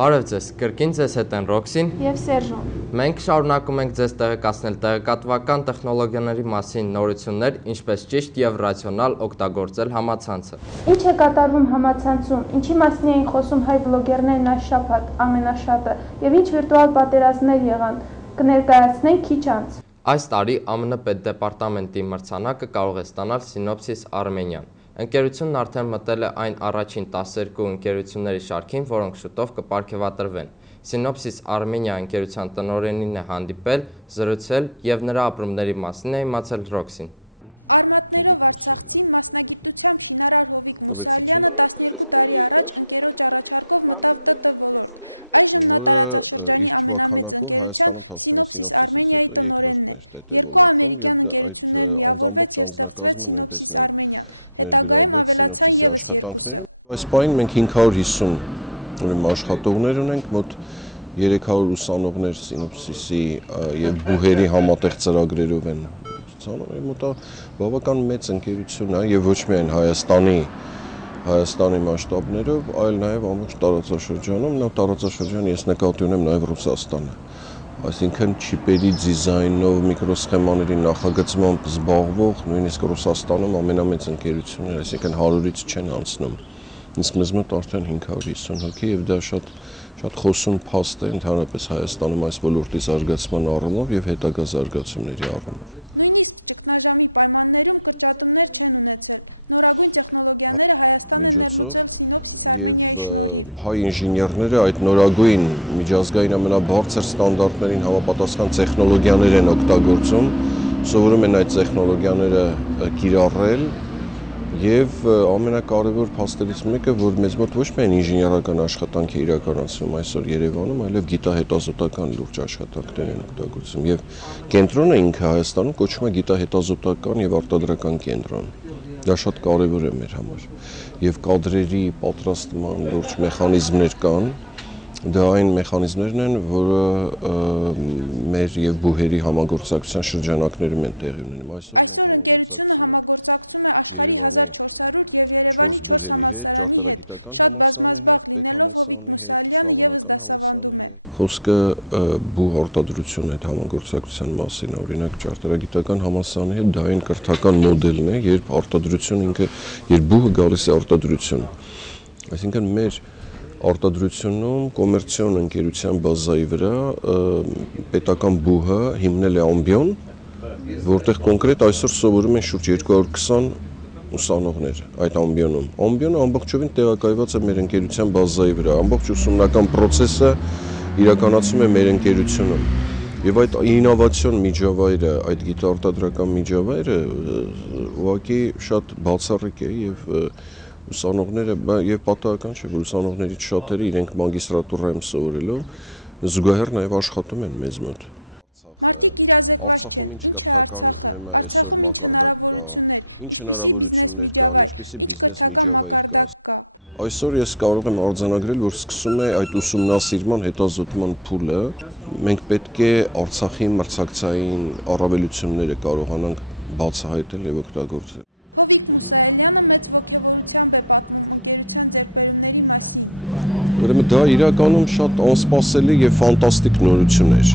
Բարև ձեզ, կրկին ձեզ հետ են Ռոքսին և Սերժոն։ Մենք շարունակում ենք ձեզ տեղեկացնել տեղեկատվական տեխնոլոգիաների մասին նորություններ, ինչպես ճիշտ և ռացիոնալ օգտագործել համացանցը։ Ինչ է կատարվում համացանցում, ինչի մասին էին խոսում հայ բլոգերներն այս շաբաթ ամենաշատը և ինչ վիրտուալ պատերազմներ եղան, կներկայացնենք քիչ անց։ Այս տարի ԱՄՆ պետդեպարտամենտի մրցանակը կարող է ստանալ Synopsys Armenian։ Ընկերությունն արդեն մտել է այն առաջին 12 ընկերությունների շարքին, որոնք շուտով կպարգևատրվեն։ Synopsys Armenia ընկերության տնօրենին է հանդիպել, զրուցել և նրա ապրումների մասին է իմացել Ռոքսին։ Որը իր թվականակով Հայաստանում փաստորեն Synopsys-ից հետո երկրորդն էր ՏՏ ոլորտում եւ այդ ամբողջ անձնակազմը նույնպես ներգրավվեց Synopsys-ի աշխատանքներում։ Այս պահին մենք 550 աշխատողներ ունենք, մոտ 300 ուսանողներ Synopsys-ի եւ բուհերի համատեղ ծրագրերով են ցուցանում, մոտ բավական մեծ ընկերություն է եւ ոչ միայն Հայաստանի մասշտաբներով, այլ նաև ամբողջ տարածաշրջանում, նա տարածաշրջան ես նկատի ունեմ նաև Ռուսաստանը։ Այսինքն չիպերի դիզայնով, միկրոսխեմաների նախագծմամբ զբաղվող, նույնիսկ Ռուսաստանում ամենամեծ ընկերությունն է, այսինքն 100-ից չեն անցնում։ Իսկ մեզ մոտ արդեն 550 հոգի եւ դա շատ խոսուն փաստ է ընդհանրապես Հայաստանում այս ոլորտի զարգացման առումով եւ հետագա զարգացումների առումով։ Միջոցով եւ հայ ինժեներները այդ նորագույն միջազգային ամենաբարձր ստանդարտներին համապատասխան տեխնոլոգիաներ են օգտագործում, սովորում են այդ տեխնոլոգիաները կիրառել եւ ամենակարևոր փաստերից մեկը, որ մեզ մոտ ոչ միայն ինժեներական աշխատանք է իրականացվում այսօր Երևանում, այլև գիտահետազոտական լուրջ աշխատանքներ են օգտագործում եւ կենտրոնը ինքը Հայաստանում կոչվում է գիտահետազոտական եւ արտադրական կենտրոն։ Դա շատ կարևոր է մեր համար եւ կադրերի պատրաստման լուրջ մեխանիզմներ կան, դա այն մեխանիզմներն են, որը մեր եւ բուհերի համագործակցության շրջանակներում են տեղի ունենում։ Այսօր մենք համագործակցում ենք Երևանի 4 բուհերի հետ, ճարտարագիտական համալսարանի հետ, պետհամալսարանի հետ, սլավոնական համալսարանի հետ։ Խոսքը բուհ արտադրության հետ համագործակցության մասին, օրինակ ճարտարագիտական համալսարանի հետ դա այն կրթական մոդելն է, երբ արտադրություն ինքը, երբ բուհը գալիս է արտադրություն։ Այսինքն մեր արտադրությունում կոմերցիոն ընկերության բազայի վրա պետական բուհը հիմնել է ամբիոն, որտեղ կոնկրետ այսօր սովորում են շուրջ 220 ուսանողներ այդ ամբիոնում։ Ամբիոնը ամբողջովին տեղակայված է մեր ընկերության բազայի վրա, ամբողջ ուսումնական process-ը իրականացվում է մեր ընկերությունում։ Եվ այդ ինովացիոն միջավայրը, այդ գիտաարտադրական միջավայրը ուղղակի շատ բացառիկ է եւ ուսանողները եւ պատահական չէ, որ ուսանողներից շատերը իրենք մագիստրատուրայում սովորելով զուգահեռ նաեւ աշխատում են մեզ մոտ։ Արցախում ինչ կրթական ուրեմն այսօր մակարդակ կա, ինչ հնարավորություններ կան, ինչպիսի բիզնես միջավայր կա։ Այսօր ես կարող եմ արձանագրել, որ սկսում է այդ ուսումնասիրման հետազոտման փուլը։ Մենք պետք է Արցախի մրցակցային առավելությունները կարողանանք բացահայտել եւ օգտագործել։ Ուրեմն դա իրականում շատ անսպասելի եւ ֆանտաստիկ նորություն էր։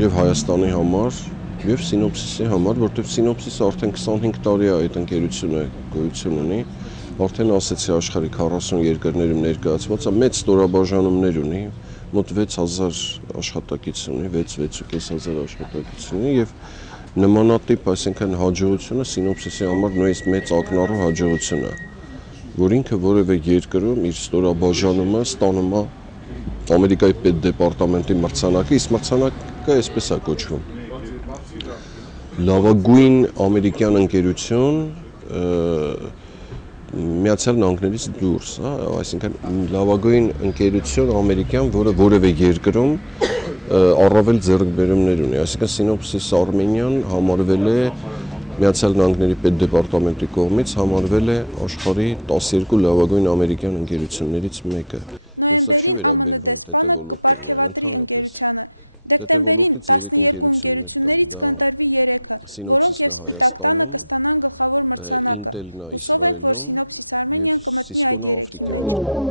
Եվ Հայաստանի համար, եւ Synopsys-ի համար, որտեղ Synopsys-ը արդեն 25 տարի է այդ ընկերությունը գոյություն ունի, արդեն ասեցի աշխարհի 40 երկրներում ներկայացված է, մեծ ստորաբաժանումներ ունի, մոտ 6000 աշխատակից ունի, 6-6.500 աշխատակից ունի եւ նմանատիպ, այսինքն հաջողությունը Synopsys-ի համար նույնիսկ մեծ ակնառու հաջողություն է, որ ինքը որևէ երկրում իր ստորաբաժանումը ստանում է Ամերիկայի պետդեպարտամենտի մրցանակը, իսկ մրցանակը այսպես է կոչվում։ Լավագույն ամերիկյան ընկերություն Միացյալ Նահանգներից դուրս, այսինքն լավագույն ընկերություն ամերիկյան, որը որևէ երկրում առավել ձեռքբերումներ ունի, այսինքն Synopsys Armenian համարվել է Միացյալ Նահանգների պետդեպարտամենտի կողմից համարվել է աշխարհի 12 լավագույն ամերիկյան ընկերություններից մեկը։ Եվ սա չի վերաբերվում ՏՏ ոլորտին միայն, ընդհանրապես։ ՏՏ ոլորտից 3 ընկերություններ կան, դա Synopsys-ն է Հայաստանում, Intel-ն է Իսրայելում եւ Cisco-ն է Աֆրիկայում։